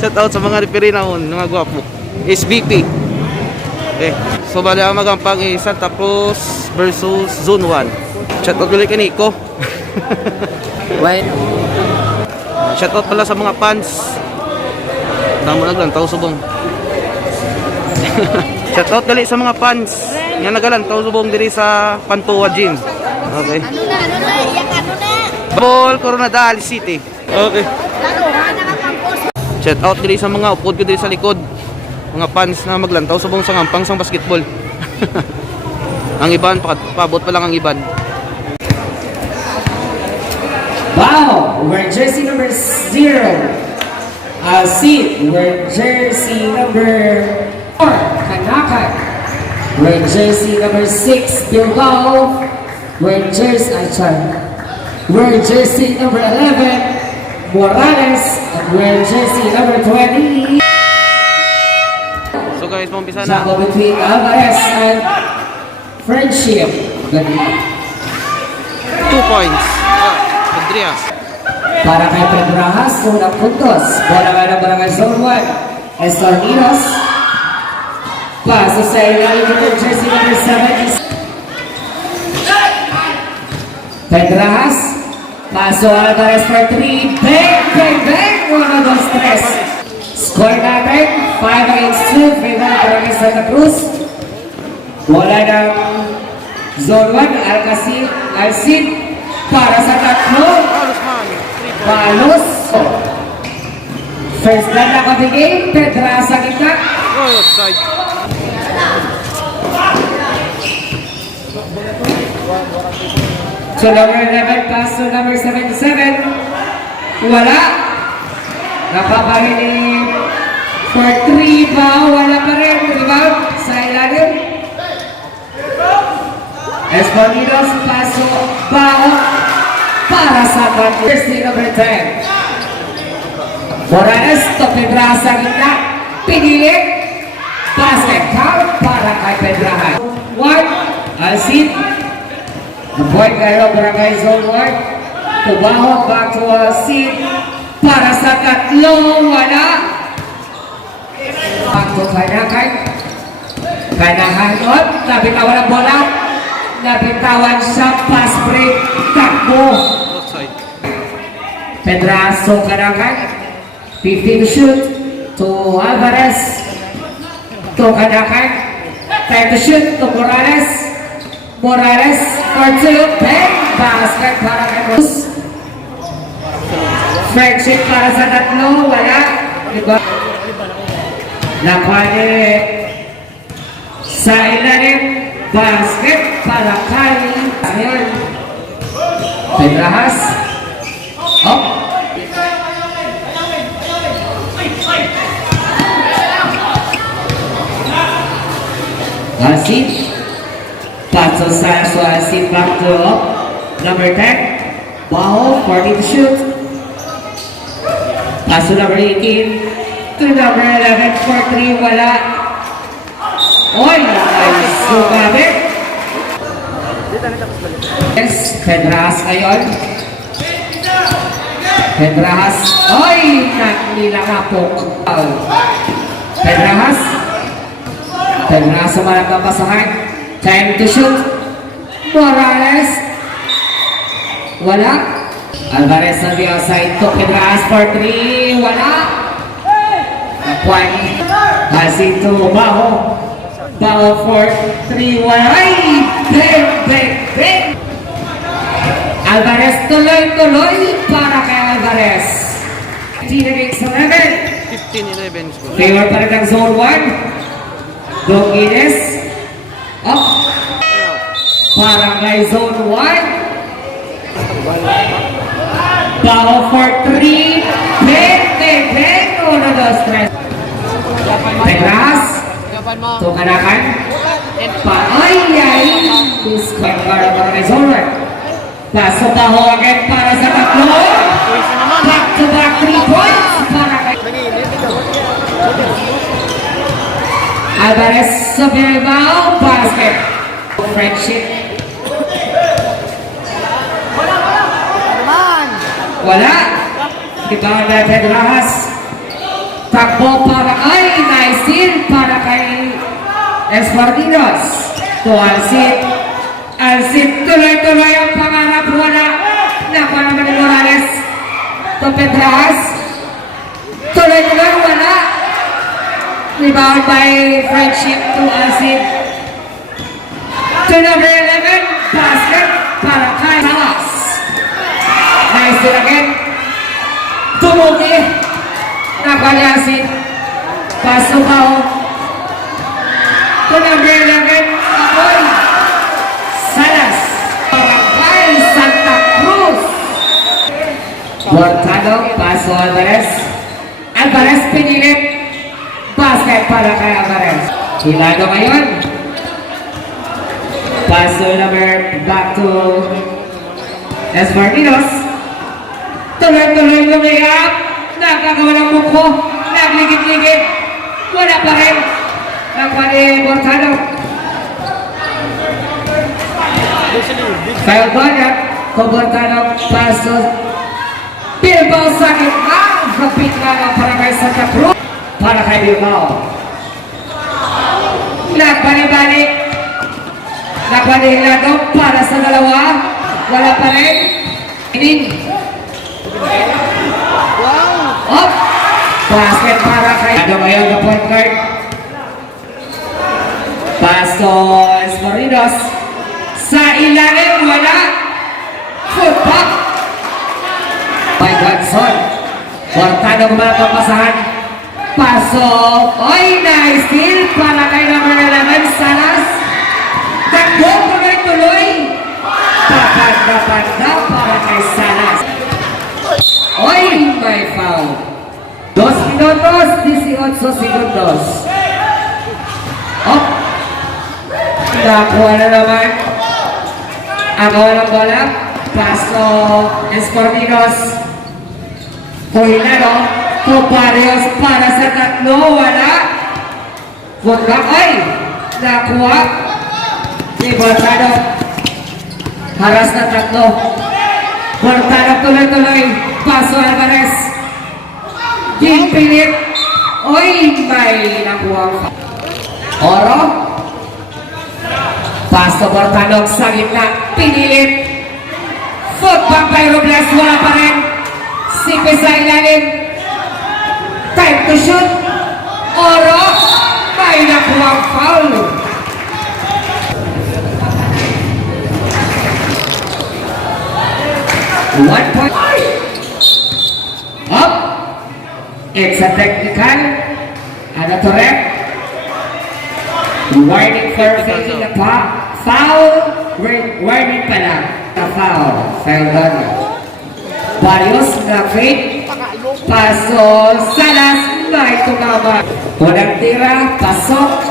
Shout out sa mga referee naon, mga gwapo. SBP. Okay. So bali ang magampang isa tapos versus zone 1. Shout out ulit kay Nico. Wait. Shout out pala sa mga fans. Damo naglantaw subong. Shout out gali sa mga fans. Nga nagalantaw subong diri sa Pantua Gym. Okay. Ano na, iyak ano na. Ball Coronadal City. Okay. Lalo, nakakampos. Shout out diri sa mga upod ko diri sa likod. Mga fans na maglantaw subong sa ngampang sang basketball. Ang iban paabot pa lang ang iban. Wow, we're jersey number 0. Seat, we're jersey number 4. Kanakan. We're jersey number 6. Bilbao. We're jersey number 11. Morales. And we're jersey number 20. So guys, umpisa na. Sample between Alvarez and Friendship. 2 points. Andreas. Para kay Pedrajas, unang puntos. Bola nga ng Barangay Zone 1. Estorninos. Paso sa ilalim ng jersey number 7. Pedrajas. Paso Alvarez for 3. Bang, bang, bang. 1, 2, 3. Score natin. 5 against 2. Favor Barangay Santa Cruz. Bola ng Zone 1. Alcid. Para sa tatlo. Palos. First down na kabigay. Pedra sa gitna. Oh, offside. So number 11 pass to number 77. Wala. Napaparinig for 3 ba? Wala pa rin. Rebound sa ilalim. Escondidos paso bao para sa jersey number 10. Morales to Pedra sa gitna. Pinili. Basket count para kay Pedrahan. 1. Alcid. The point kayo Barangay Zone 1. Tubaho back to Alcid. Para sa tatlo. Wala. Back to Kanakan. Kanakan on. Nabitawan ang bola. Nabitawan siya. Pass break. Takbo. Offside. Pedraso Kanakan. 50 to shoot. To Alvarez. To Kanakan. 10 to shoot. To Morales. Morales for 2. Bang. Basket para kay Cruz. Friendship para sa tatlo. Wala. Diba? Nakwane sa ilalim. Basket para kay Ayan. Pedrajas. Up. Alcid. Paso sa Alcid back to number 10. Baho, 40 to shoot. Paso number 18 to number 11 for 3. Wala. Oy! Sugabi. Yes, Pedrajas ngayon. Pedrajas. Oy! Nilakapok. Pedrajas. Pedrajas sa malang papasahan. Time to shoot. Morales. Wala. Alvarez on the outside to Pedrajas for 3. Wala. Napuan. Passing to Baho. Baho for 3. Wala. Ay! Bang! Bang! Bang! Alvarez tuloy-tuloy para kay Alvarez. 15 against 11. 15-11 score. Favor pa rin ang Zone 1. Donguines. Up. Para kay Zone 1. Bao for 3. Bang! Bang! Bang! 1, 2, 3. Pedrajas. To Kanakan. Ay! Ay! Discard para kay Zone 1. Paso Baho again para sa tatlo. Back to back 3 points para kay Alvarez sa Bilbao. Basket. Friendship. Wala. Rebound by Pedras. Takbo para kay Naisil para kay Espardinos. To Alcid. Alcid tuloy-tuloy ang pangarap. Wala. Nakuha naman ni Morales. To Pedras. Tuloy-tuloy wala. Rebound by Friendship to Alcid. To number 11. Basket para kay Salas. Naisil again. Tumuki. Nakalyasin. Pasukaw. To number 11. Apoy. Salas. Barangay Santa Cruz. Mortado. Paso Alvarez. Alvarez pinilit. Basket para kay Alvarez. Hilado ngayon. Paso number back to Espardinos. Tuloy-tuloy lumiyap. Nakagawa ng mukho. Nagligid-ligid. Wala pa rin. Nakuha ni Mortado. Kyle Bonnet. Kung Mortado. Paso. Bilbao sa gitna. Kapit na ng Barangay Santa Cruz. Para kay Bilbao. Nagbalik-balik. Nagbalik-lado para sa dalawa. Wala pa rin. Ining. Up! Basket para kay Ado ngayon na point guard. Paso Esmorinos. Sa ilalim wala. Footback. By Godson. Cortado kumapapasahan. Paso. Oy, nice steal para kay number 11 Salas. Takbo tuloy-tuloy. Papanda para kay Salas. Oy, may foul. 2 minutos, 18 segundos. Up. Nakuha na naman. Agaw ng bola. Paso Escortinos. Cohinado. Coparios para sa tatlo. Wala. Footback. Ay! Nakuha. Ibortado. Haras na tatlo. Bortado tuloy-tuloy. Paso Alvarez. Pilit. Oy, may nakuha. Oro. Paso Bortado sa gitna. Pinilit. Footback by Robles. Wala pa rin. Sipe sa ilalim. Time to shoot. Oro. May nakuha foul. One point. Up. It's a technical. Ano to rep? Warning for faking a foul. Warning pa lang. A foul. Foul done. Barrios na fake. Paso. Salas. May tumama. Walang tira. Pasok.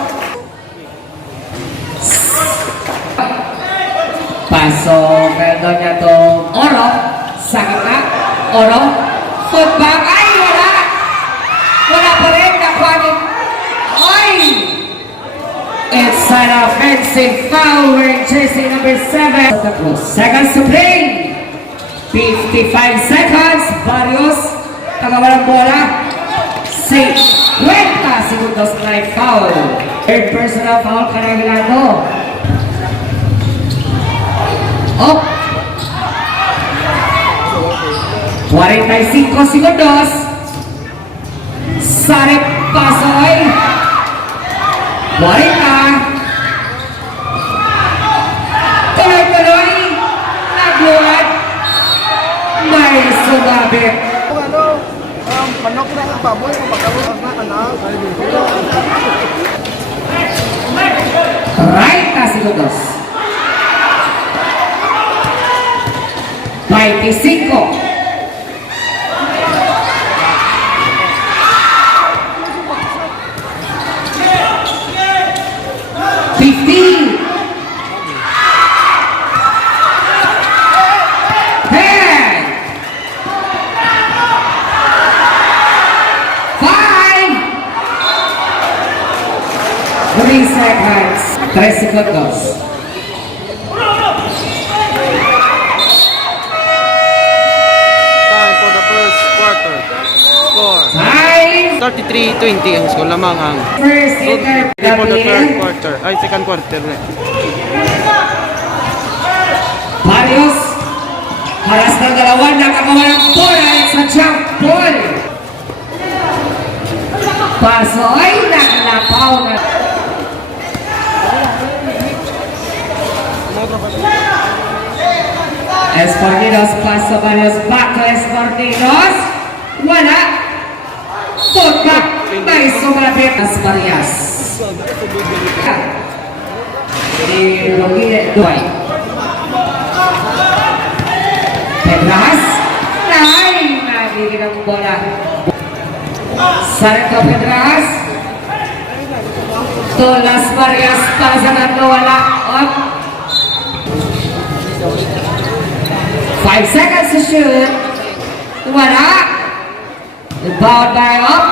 Paso. Perdon niya to. Oro. Sakit na. Oro. Footback. Ay, wala. Wala pa rin. Nakuha ni. Oy! It's an offensive foul wearing jersey number 7. Seconds to play. 55 seconds. Barrios. Tagawalang bola. 50 segundos na foul. Third personal foul. Karagilado. Up. 45 segundos. Sarip Pasoy. 40. Tuloy-tuloy. Nagluwag. May sumabit. Manok na ang baboy kung magkaroon na kanal. 30 segundos. 25. 15. 10. 5. 3 seconds. 3 segundos. Time for the first quarter. 33-20 ang score lamang ang First so, hitter, for the third Gabriel. quarter. Ay, second quarter na. Barrios. Haras ng dalawa, nakagawa ng bola sa jump ball. Paso ay naglapaw na. Espartinos, paso Barrios, back to Espartinos. Wala. Putback, may sumabit. Aspartias. Ilogin, Duay. Pedras. Ay, nagiging ang bola. Sarento Pedras. Tolas Marias para sa tatlo, wala. Up. 5 seconds to shoot. Wala. Rebound by up.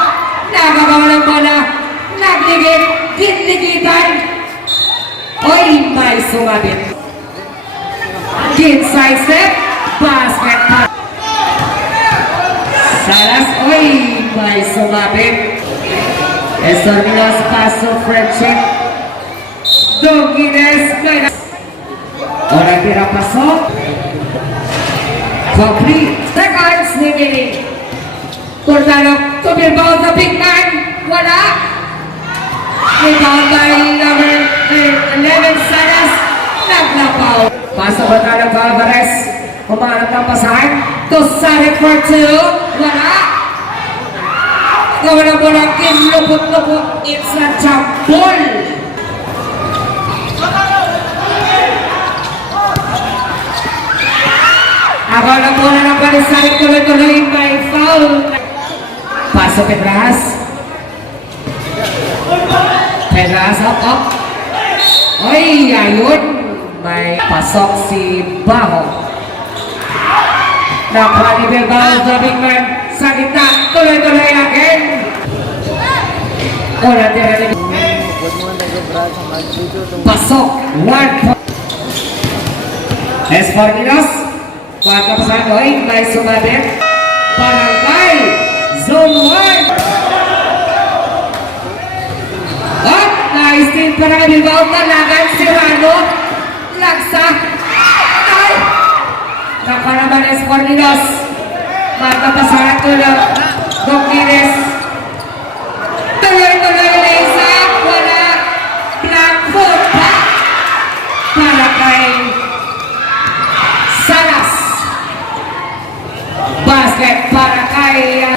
Nagagawa ng bola. Nagligid. Ginligitan. Oy, may sumabit. Inside step. Basket pass. Salas. Oy, may sumabit. Estorninos paso friendship. Dogines. Orang tira pasok. Complete. Seconds ni Gini. Cortano to Bilbao sa big man. Wala. Rebound by number 11 Salas. Naglapaw. Paso ba tayo ng Alvarez? Umarap ng pasahan. To Sarik for 2. Wala. Gawa na po ng kinlupot-lupot. It's a jump ball. Ako na po na ng Palisarik. Tuloy-tuloy may foul. Paso Pedras. Pedras up. Oy, ayun. May pasok si Baho. Nakuha ni Bilbao sa big man. Sa gitna. Tuloy-tuloy again. O natira rin. Pasok. 1 point. Espartinos. Pagkapasan, oy, may sumabit. Barangay. Zone 1. At na-steal para kay Bilbao. Talagan si Rano. Lagsa. Ay! Naka naman Espartinos. Pagkapasan ko na Dongines. Tuloy-tuloy na isa. Wala. Black foot. Para kay Salas. Basket para kay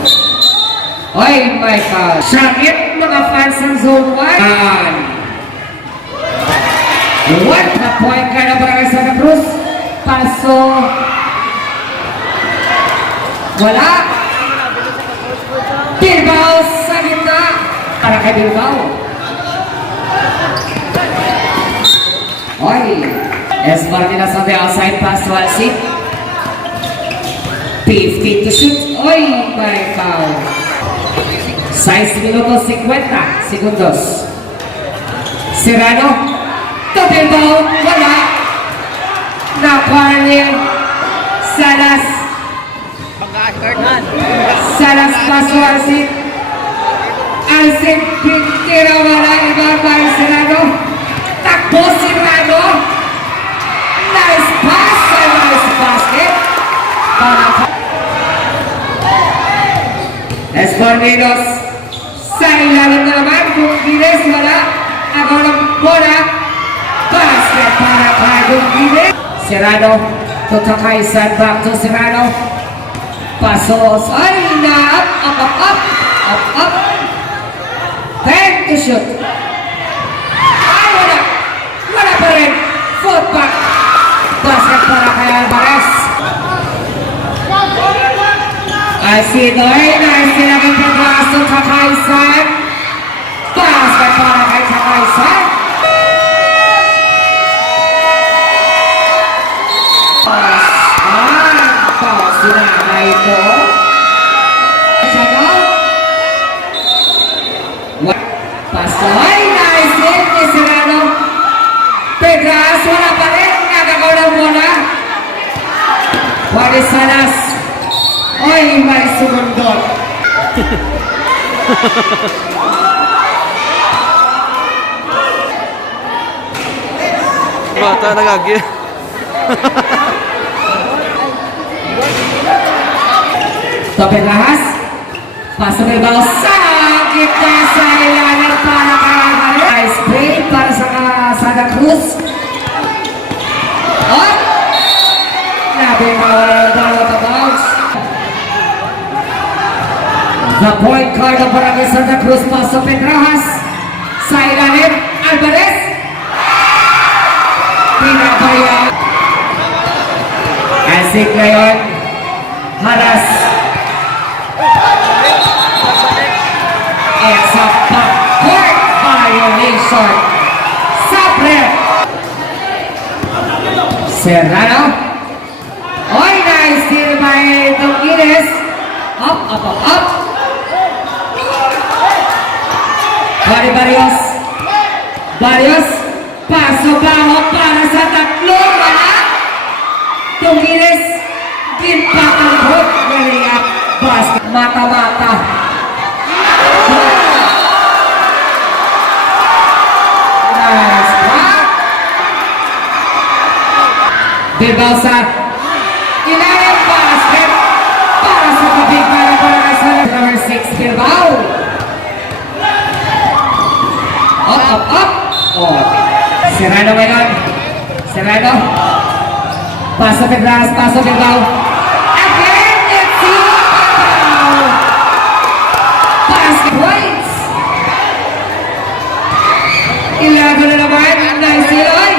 oy, my God. Sakit mga fans ng Zone 1. What na point ka na para kay Santa Cruz? Paso. Wala. Bilbao sa gitna. Para kay Bilbao. Oy. Espartinas on the outside pass to Alcid. 15 to shoot. Oy, may foul. 6 minutos 50 segundos. Serrano. To Bilbao. Wala. Nakuha niya. Salas. Salas paso Alcid. Alcid pintira wala. Iba pa yung Serrano. Takbo Serrano. Nice pass and nice basket. Espartinos sa ilalim na naman. Dongines wala. Ako ng bola. Basket para kay Dongines. Serrano to Takaisan. Back to Serrano. Pasos. Ay na up. 10 to shoot. Ay wala. Wala pa rin. Foot back. Basket para kay Alvarez. Asidoy na sinabing Pedras to Takaisan. Basket para kay Takaisan. Pass sinabay ito. Shadow. Pasoy. Nice hit ni Serrano. Pedras wala pa rin. Nagagaw ng bola. Juan Salas. Oy, may sumundot. Bata nagagi. Topeng Rahas. Pasok ng ball sa gitna sa ilalim para kay Ice Spray para sa Santa Cruz. Oh! Nabitaw ang ball sa bounce. The point guard ng Barangay Santa Cruz, pasok ng Rahas. Sa ilalim, Alvarez. Pinabaya. Asik ngayon. Haras. It's a backcourt violation. Sabre. Serrano. Oy, nice steal by Dominguez. Up, up, up, up. Barrios. Barrios. Paso baho para sa tatlo. Wala. Dominguez. Pinpak ang hook. Galiak. Basket. Mata-mata. Nice block. Bilbao sa ilalim basket para sa kabig para sa number 6 Bilbao. Up, up, up. Oh. Serrano ngayon. Serrano. Paso Pedras, paso Bilbao. Again, it's Bilbao. Basket points. Ilago na naman. Nice Iloy.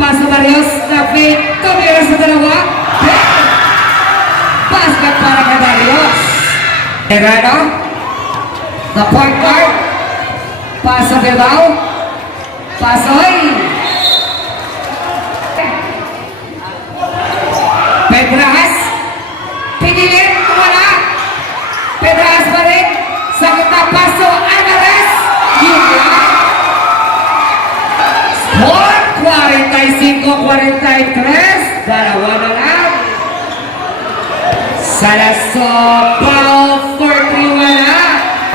Paso Barrios. Na-feed. Tumira sa dalawa. Basket para kay Barrios. Serrano. The point guard. Paso Bilbao. Pasoy. Pedras. Pinilit. Wala. Pedras pa rin. Sa kita paso. Alvarez. Yun lang. Score 45-43. Dalawa na lang. Salasobao 43 wala.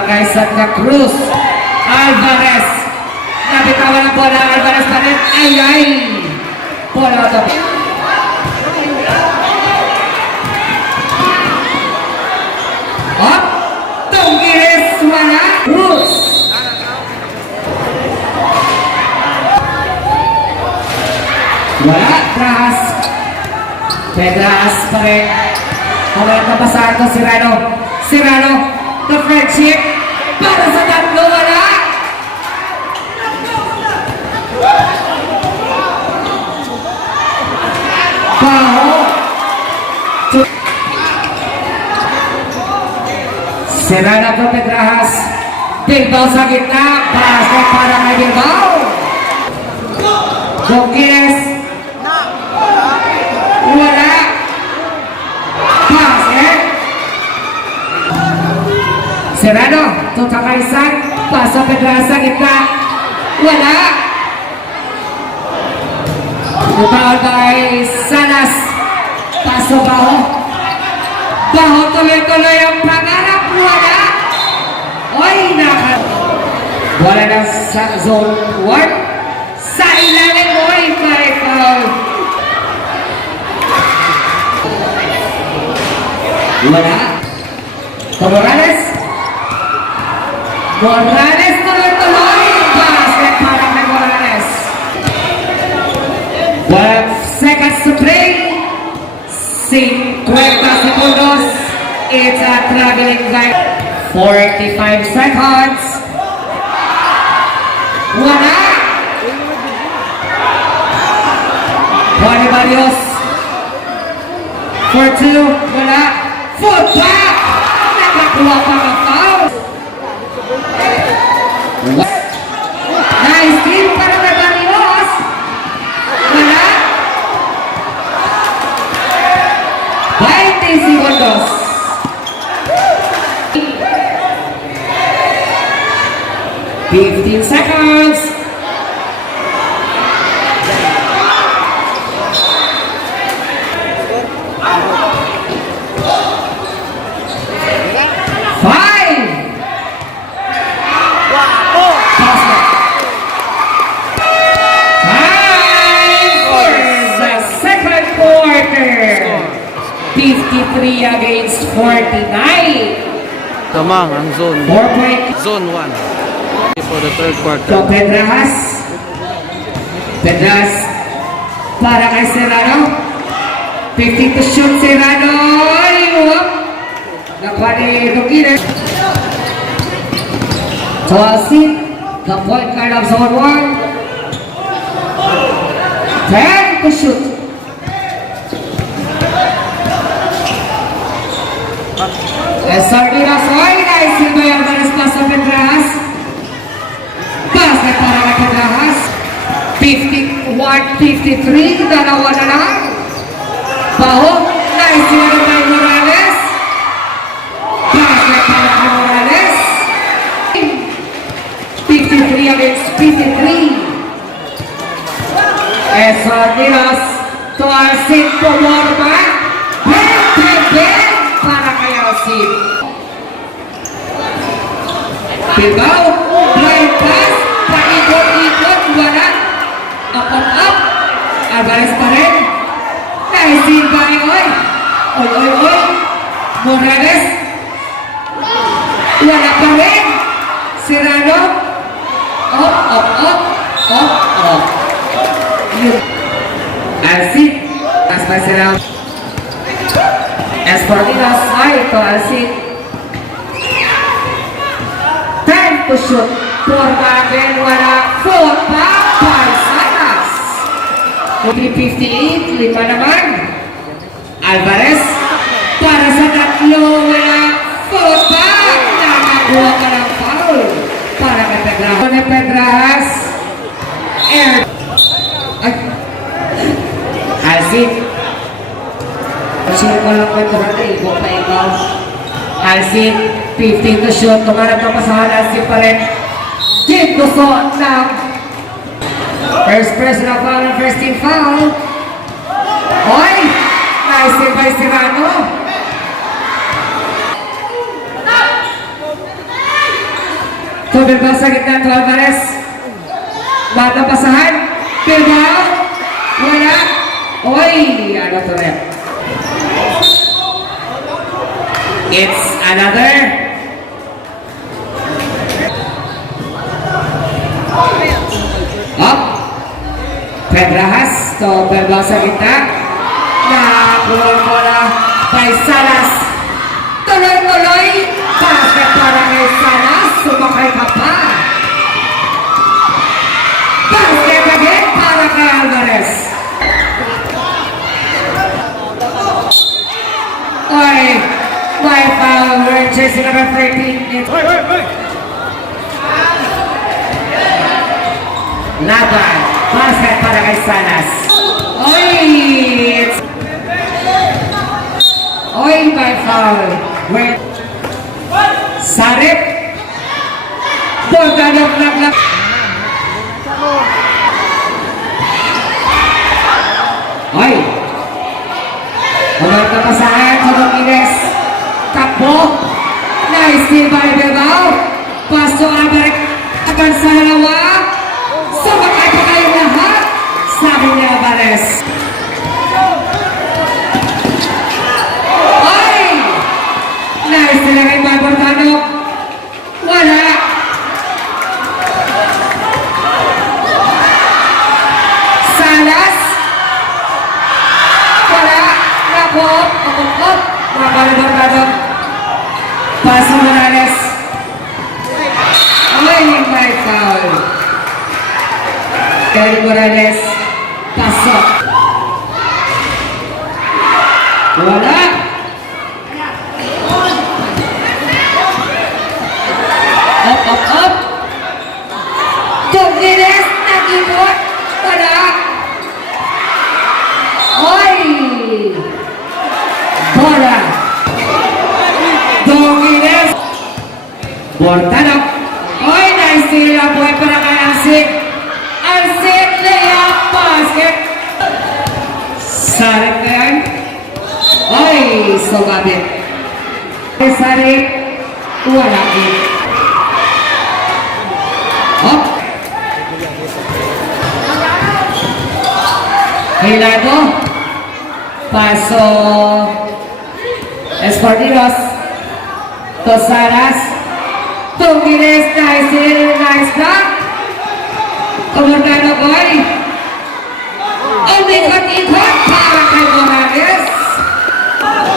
Kay Santa Cruz. Alvarez. Nabitawan ang bola. Alvarez pa rin. Ay. Bola ito. Up. Dominguez wala. Cruz. Wala. Pedras. Pedras pa rin. Kawala na pasahan ko Serrano. Serrano. The friendship. Para sa tatlo. Wala. Baho. Serrano po Pedrajas. Bilbao sa gitna. Basket para kay Bilbao. Dominguez. Wala. Basket. Serrano. Tutakaisan. Paso Pedrajas sa gitna. Wala. Bawal kay Salas. Paso Baho. Baho tuloy-tuloy ang pangarap. Wala. Oy, wala na sa zone 1. Sa ilalim mo, Michael. Wala. Morales. Morales tuloy-tuloy. Basket para kay Morales. 12 seconds to play. 50 segundos. It's a traveling guy. 45 seconds. Wala. Juan Barrios. For 2. Wala. Full back. Nakakuha pa ang foul. Nice team para kay Barrios. Wala. 20 segundos. 15 seconds. 29. Tamang ang zone. 4 point. Zone 1. For the third So, quarter. Pedras. Pedras. Para kay Serrano. 50 to shoot Serrano. Ayun. Nakuha ni Rugines. So, Alcid. The point guard of zone 1. 10 to shoot. Sardinas. Ay, naisin ba yung Alvarez pass sa Pedras? Basket para kay Pedras. 51-53. Dalawa na lang. Baho. Naisin na kay Morales. Basket para kay Morales. 53 against 53. Sardinas. To Alcid Pomorba. Ben para kay Alcid. Bilbao, blind pass, paikot-ikot, wala. Up. Alvarez pa rin. Naisin ba ni Oy? Oy. Morales. Wala pa rin. Serrano. Up. Yun. Alcid. Pass pa Serrano. Espartinas. Ay, ito Alcid. 10 to shoot. 4 again, wala. 4 pa, Paisanas. 358, 5 naman. Alvarez, para sa tatlo, wala. 4 pa, nakakuha ka ng foul. Para kay Pedras. Pedras. Air. Ay. Alcid. Sino ko lang ko ito natin, ibo pa ikaw. Alcid, 15 to shoot, tumanap na pasahan, Alcid pa rin. Jim Gusto ng first personal foul and first team foul. Oy! Nice save by Serrano. So, Bilbao sa gitna to Alvarez. Bata pasahan. Bilbao. Wala. Oy! Ano to rin? It's another. Up. Pedras. So, Bilbao sa gitna. Nakakuha ko na kay Salas. Tuloy-tuloy. Basket para kay Salas. Sumakay ka pa. Basket again para kay Alvarez. Oy. My foul. We're chasing number 13. Laban. Basket para kay Salas. Oy, my foul. Wait. Sarip. Borganok lang. Oy. Umat na pasahan sa Domines. Takbo. Nice steal by Bilbao. Paso Alvarez. Akan sa halawa. Sumakay pa kayo lahat. Sabi ni Alvarez. Ay! Nice sila kay Barborganok. Wala. Salas. Wala. Nakop. Up. Mga Barborganok. Paso Morales. Ay, my foul. Kelly Morales, pasok. Wala. Up. Domines, nag-ikot. Wala. Oy! Bola. Domines. Bortanok. Oy, nice sila. Buhay para kay Alcid. Alcid layup basket. Sarip na yan. Oy, sumabit. Sarip. Wala din. Hop. Hilado. Paso. Espartinos. to Salas. To Giles, nice hit, nice block. Kumagano boy. Umikot-ikot para kay Morales.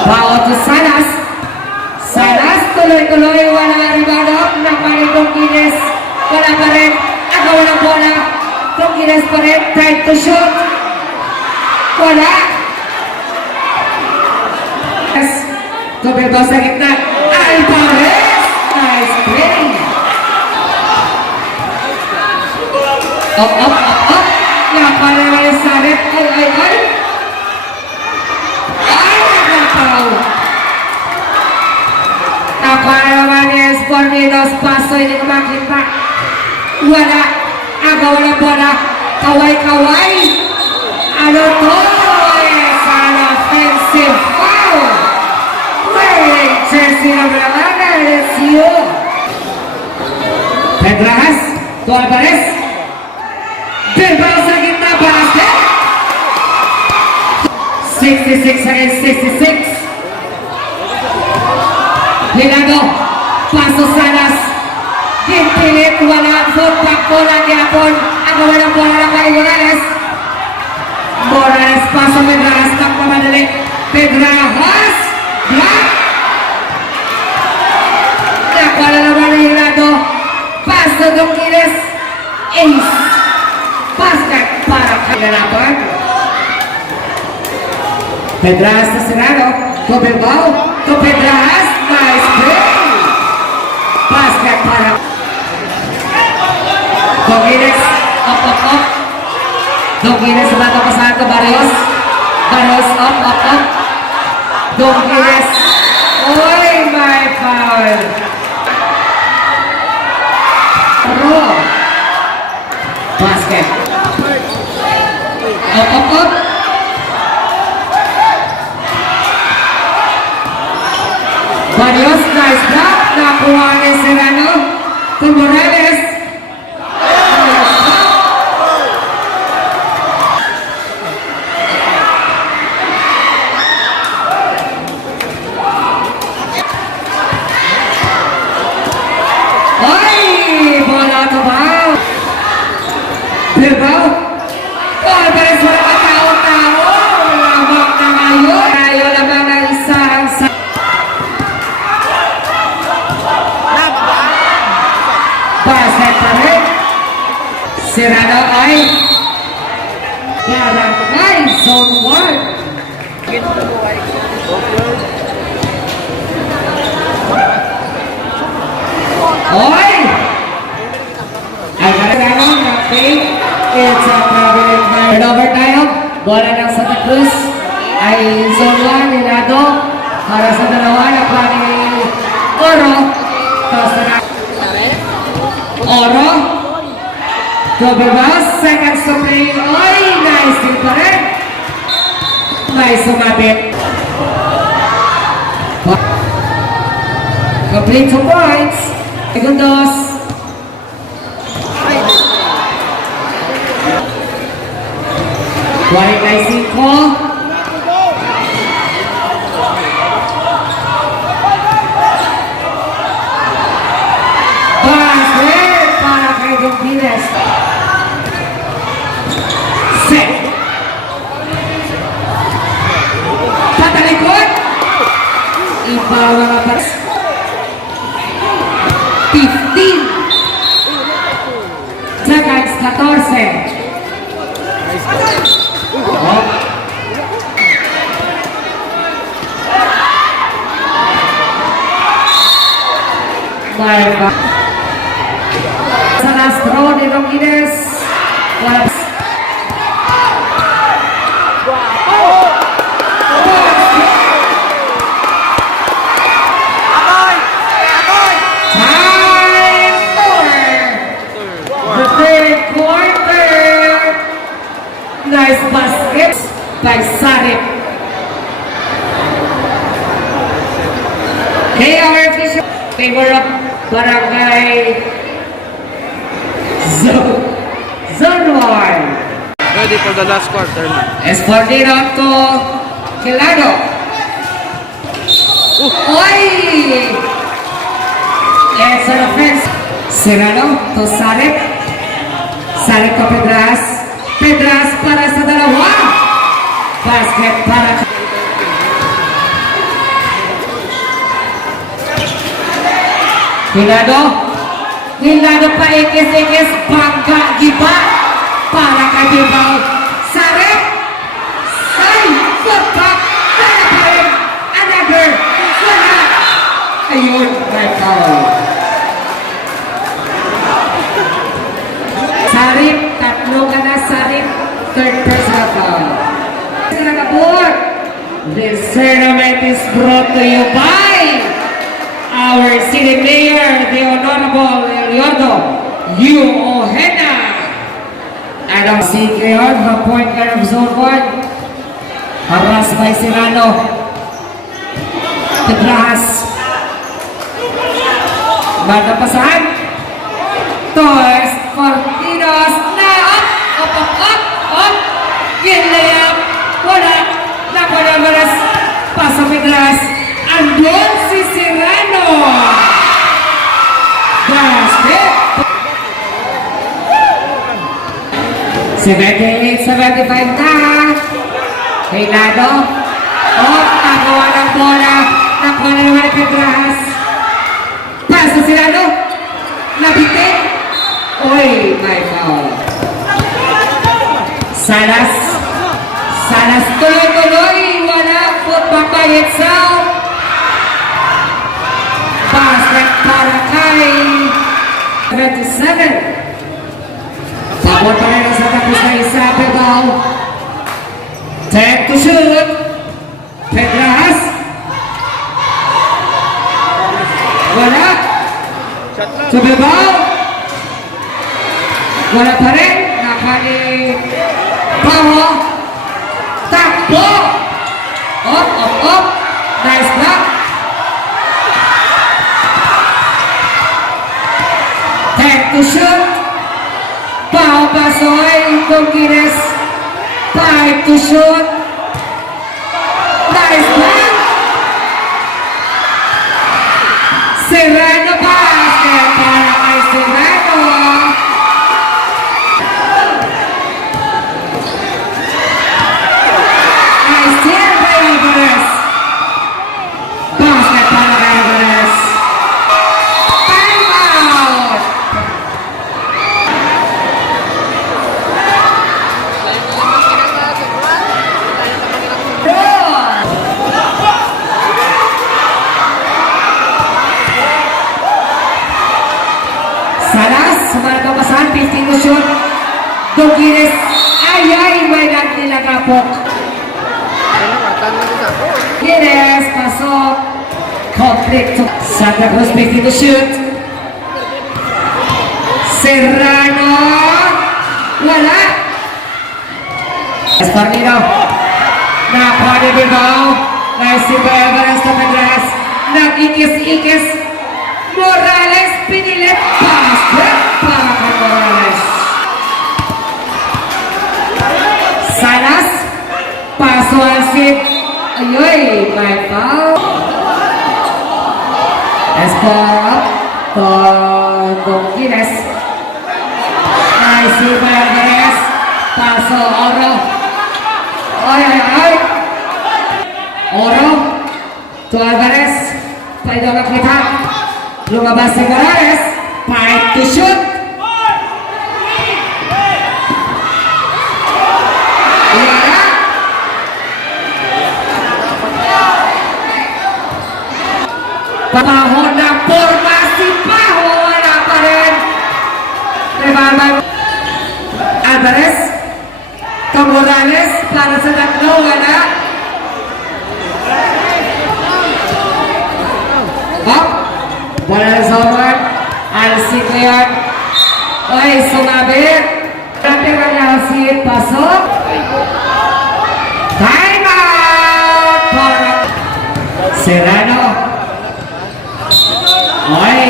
Bao to Salas. Salas, tuloy-tuloy, wala ribado. Napalit Tom Giles. Wala pa rin. Agaw ng bola. Tom Giles pa rin. Try to shoot. Wala. Tobel sa gitna. Alvarez. Nice play. Up. Napalaway sa red. Ay. Nakapaw. Napalaway ni Espornidos. Paso, hindi ko makita. Wala. Agaw na bola. Kaway. Ano to? Yes, an offensive foul. Wearing jersey number 11 is you. Pedras. To Alvarez. Bilbao sa gitna. Basket. 66 against 66. Linado. Paso Salas. Ginpilit. Wala. Footback bola niapon. Agaw na bola ng kay Morales. Morales, paso Pedras, takpa madali. Pedras, block. Nakuha na naman ng Hilado. Paso Donquiles, ace. Basket para Kailanapan. Pedras na Serrano. To Bilbao, to Pedras. Nice play. Basket para Donquiles, up. Donquiles bago pasahan to Barrios. Barrios up. Donquiles. Oy, my foul. Raw. Basket. Up. Barrios, nice block. Nakuha ni Serrano. To Morales. Bilbao. Alvarez wala ka tao-tao. Lawak na ngayon. Tayo lamang ang isang sa... Basket pa rin. Serrano ay barangay zone 1. Oy! Alvarez nothing. It's a traveling by turnover tayo. Bola ng Santa Cruz ay zone 1. Linado para sa dalawa na pa ni Oro. Tapos na Oro. Dobebas. Second to play. Oy! Nice din pa rin. May sumabit. Complete 2 points. Segundos. Kualit ay 5. Basket para kay Donquiles. Set. Patalikod. Iba mga pares. 15. Seconds 14. Sa last row ni Donquiles. Time for the third quarter. Nice basket by Sarip. Hey, our official favor of Barangay Zone 1. Ready for the last quarter na. Esportino to Kilado. Oy! Serrano to Sarip. Sarip to Pedras. Pedras para sa dalawa. Basket para Hilado. Hilado pa ikis-ikis. Bangga giba. Para kay Bilbao. Sarip. Ay, good back. Para pa rin. Another. Wala. Ayun, my foul. Sarip, tatlo ka na Sarip. Third personal foul. Nakabot. This tournament is brought to you by our city mayor, the Honorable Eliordo U. Ojeda. Adam C. Creon, the point guard of Zone 1. Harassed by Serrano. Pedras. Banda pasahan. Torres Fortinos na up. Ginlayap. Wala. Nakuha Pasa Pedras. Andun si Serrano. Basket. 78-75 na. Hilado. Nakuha ng bola. Nakuha na naman Pedras. Pasa Serrano. Nabitin. Uy, my foul. Salas tuloy-tuloy. Wala. Put back by itself. Basket para kay 27. Sabot pa rin sa tapos na isa. Pedal. 10 to shoot. Pedras. Wala. Sa Bilbao. Wala pa rin. Nakani Paho. Takbo. Up. Nice block. 10 to shoot. Paho Pasoy. Conquires. 5 to shoot. Nice block. Serrano basket para kay Serrano. Nice steal by Alvarez. Basket para kay Alvarez. Time out. Salas, sumalatong pasahan, 15 to shoot. Dugiris, ay, may nagtilagapok. Gires, pasok. Complete to Santa Cruz, 15 to shoot. Serrano. Wala. Esparnino. Nakuha ni Bilbao. Nice si Alvarez na Pedras. Nag-ikis-ikis. Morales pinilit. Basket para kay Morales. Salas. Paso Alcid. Ayoy, may foul. Esparnino. Donquines. Nice si Alvarez. Paso Oro. Ay. Oro. To Alvarez. Paidol ang kita. Lumabas si Morales. 5 to shoot. Wala. Paho na forma si Paho. Wala pa rin. Rebarbay. Alvarez. To Morales. Para sa tatlo. Wala. Up. Wala sa Omar. Alcid ngayon. Ay, sumabit. Dati ka na Alcid. Pasok. Time out. Para Serrano. Ay,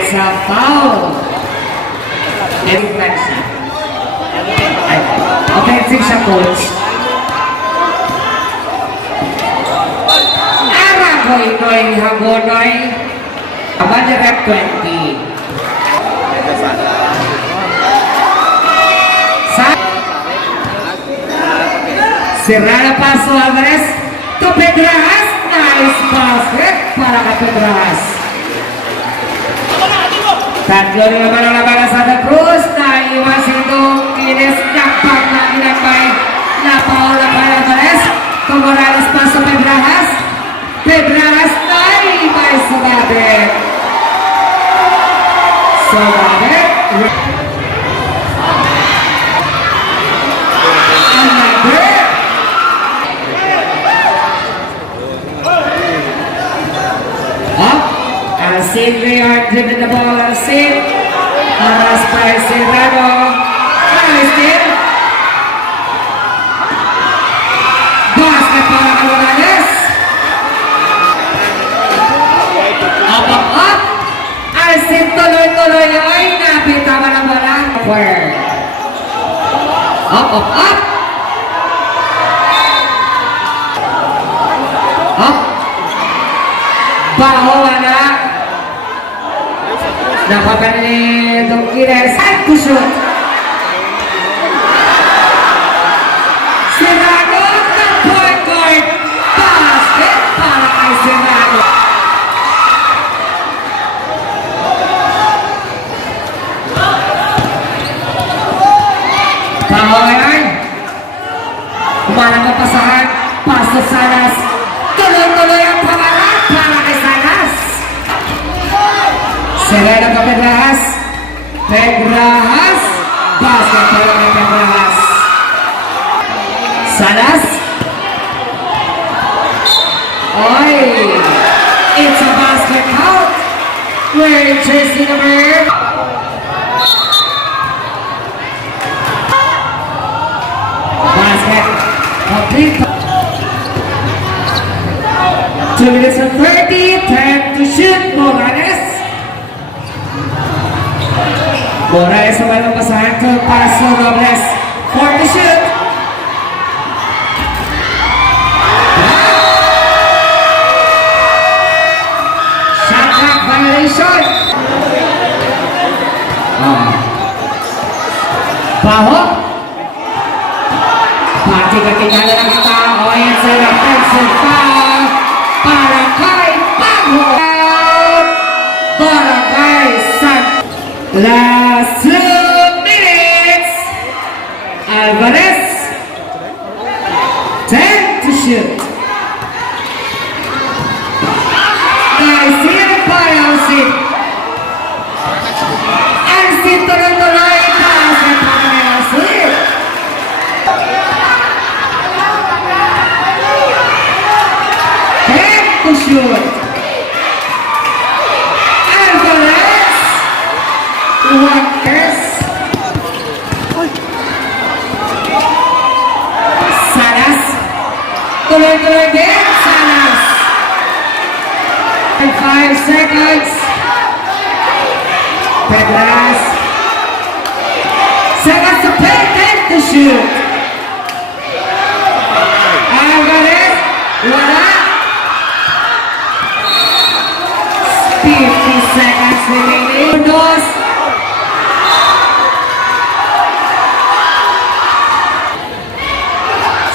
it's a foul. Inflection. Offensive siya, coach. Aragoy, Hagonoy. Aba direct 20. Cerrada paso Alvarez to Pedrajas. Nice basket para kay Pedrajas. Tatlo na naman ang laban ng Santa Cruz. Naiwan si Dongines. Nakpak na ginagmay. Napaula pa Alvarez. To Morales paso Pedrajas. Pedrajas naiwan Subadet. Subadet. Another. Up. Alcin Rayard driven the ball. Alcin. Aras by Serrano. Alcin. Basket para Morales. Up. Alcin tuloy-tuloy ay napitawan ang bola. Up. Up. Baho na. Napakan ni Dongines. Side to shoot. Serrano ng point guard. Basket para kay Serrano. Baho yan. Kumalang ang pasahan. Paso Salas. Tuloy-tuloy ang pangalan para kay Salas. Serena ka Pedrajas. Pedrajas. Basket para kay Pedrajas. Salas. Oy. It's a basket count. Wearing jersey number. Basket. Complete. 2 minutes and 30. Time to shoot. Morales. Morales naman ang pasahan to Paso Robles. 4 to shoot. Shot clock violation. Baho. Pati katingala ng tao. Ayan sa offensive foul. Para kay Baho. Para kay San. Last 2 minutes. Alvarez. 10 to shoot. Nice hit by Alcin. Alcin tuloy-tuloy. Basket para kay Alcin. To shoot. Alvarez. Walters. Salas. Tuloy-tuloy din. Salas. 5 seconds. Pedras. Seconds to play. 10 to shoot. Alvarez. Wala. 50 seconds remaining. Dos.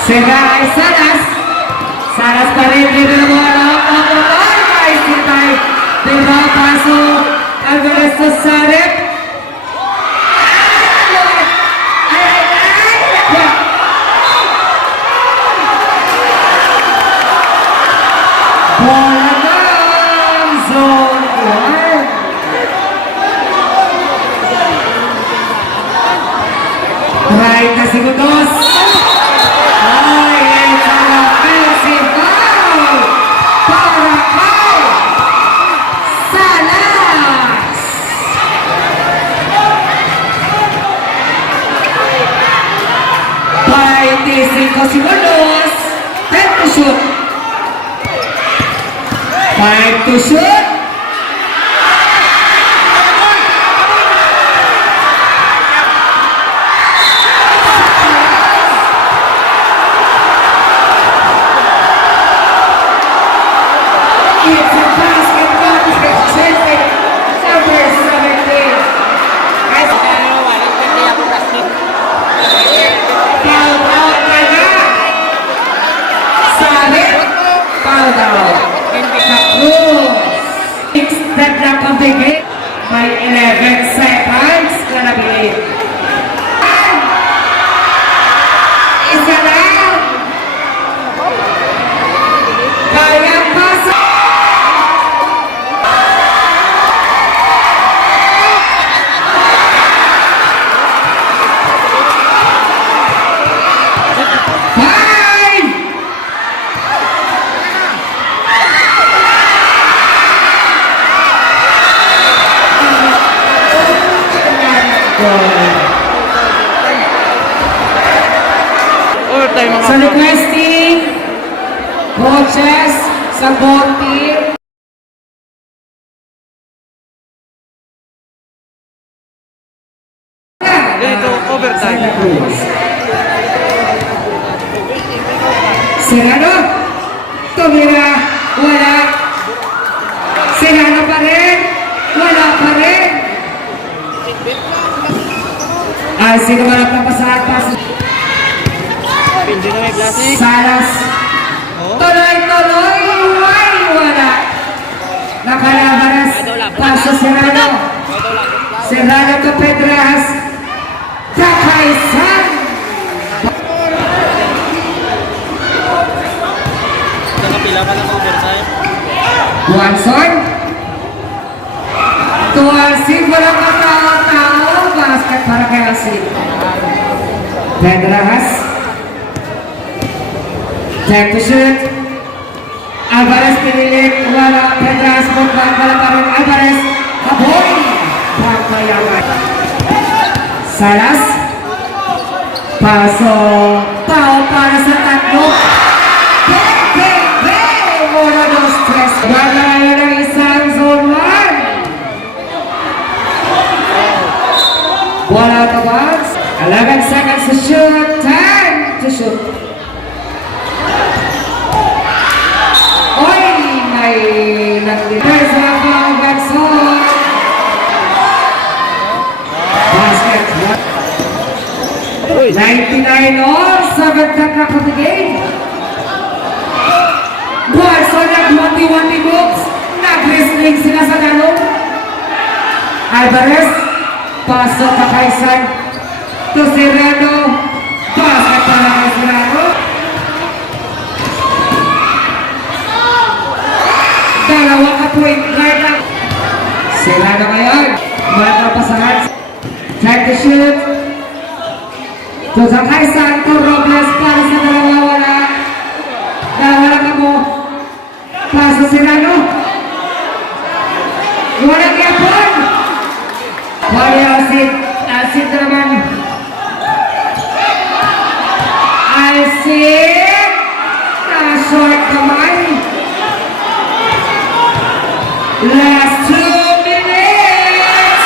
Será ay Salas. Salas pa rin. Dito na bola. Ay, sitay. Diba, paso. Alvarez to Sarek. Bola ng zone 1. 30 segundos. Ay, it's an offensive foul para kay Salas. By 25 segundos. 10 to shoot. 5 to shoot. It's a basket contest. Number 17. Foul out na. goal. Overtime mga Sa bro. requesting, coaches, sa ball team, Ganito, overtime. Santa Cruz. Serrano, tumira, wala. Serrano pa rin, wala pa rin. Sino man ang papasahan pa? Hindi na may plastic. Salas. Tuloy-tuloy, wala. Nakalabaras, paso Serrano. Serrano to Pedras. Kakaisan. Nakapila pa ng overtime. Watson. Tuwasig, walang katao-tao. Basket para kay Asik. Pedras. Check to shoot. Alvarez pinilit. Wala. Pedras. Bukwan. Wala pa rin. Alvarez. Aboy. Pagmayaman. Salas. Paso. Pao para sa tatlo. Uno, dos, tres. Wala yun ang isang zone 1. Wala ka box. 11 seconds to shoot. 10 to shoot. Oy, may nag-repair sa mga Benson. Basket. 99 all. 7th clock of the game. Watson nag-1-1 moves. Nag-wrestling sila sa dalong. Alvarez. Pasok ka kay San. To Serrano. Basket para kay Serrano. Dalawa ka point guard lang. Serrano ngayon. Mga pasahan. Try to shoot. To sa kay San. To Robles. Para sa dalawa wala. Wala ka mo. Paso Serrano. Walang yapon. Wala Asid. Asid naman. Asid. Na-short kamay. Last 2 minutes.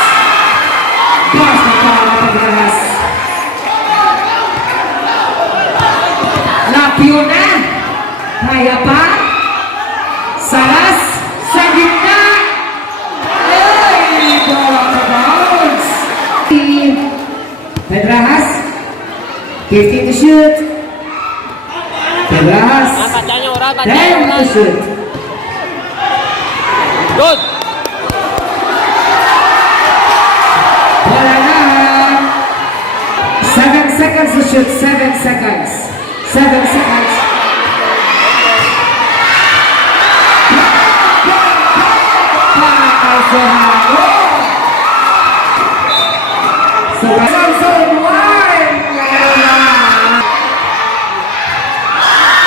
Paso para paglalas. Lapyo na. Kaya pa. Salas. Sa gitna. Ay, bola ka bounce. Pedrajas. 15 to shoot. Pedrajas. 10 to shoot. Good! Wala na. 7 seconds to shoot. 7 seconds. 7 seconds. Para kay Serrano. Zone 1.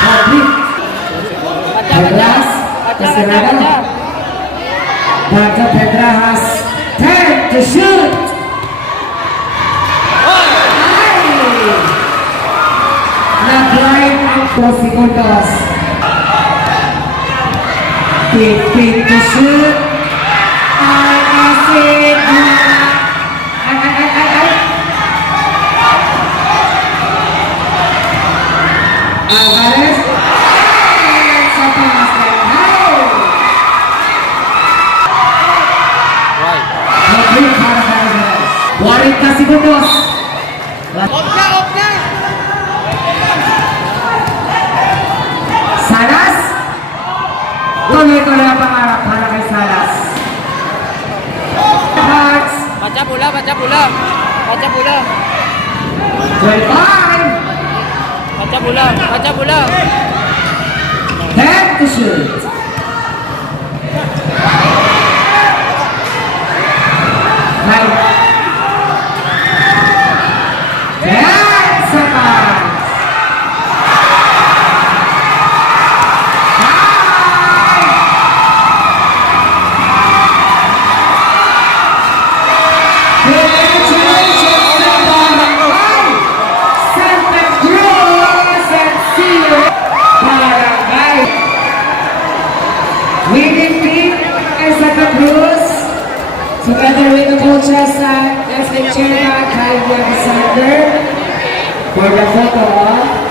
Public. Pedras. Serrano. Baca Pedrajas. 10 to shoot. Nag-line ang 4 seconds. 15 to shoot. Ay, Asid. Ay. Alvarez. Sa basket. Right. Public para sa Alvarez. 40 seconds. Salas. Tuloy-tuloy ang pangarap para kay Salas. Hearts. Baca pula, baca pula. Baca pula. 25. Baca pula, baca pula. 10 to shoot. Right. 10 seconds. Congratulations. Together with the coaches and the chairman, Kyle Alexander, for the photo.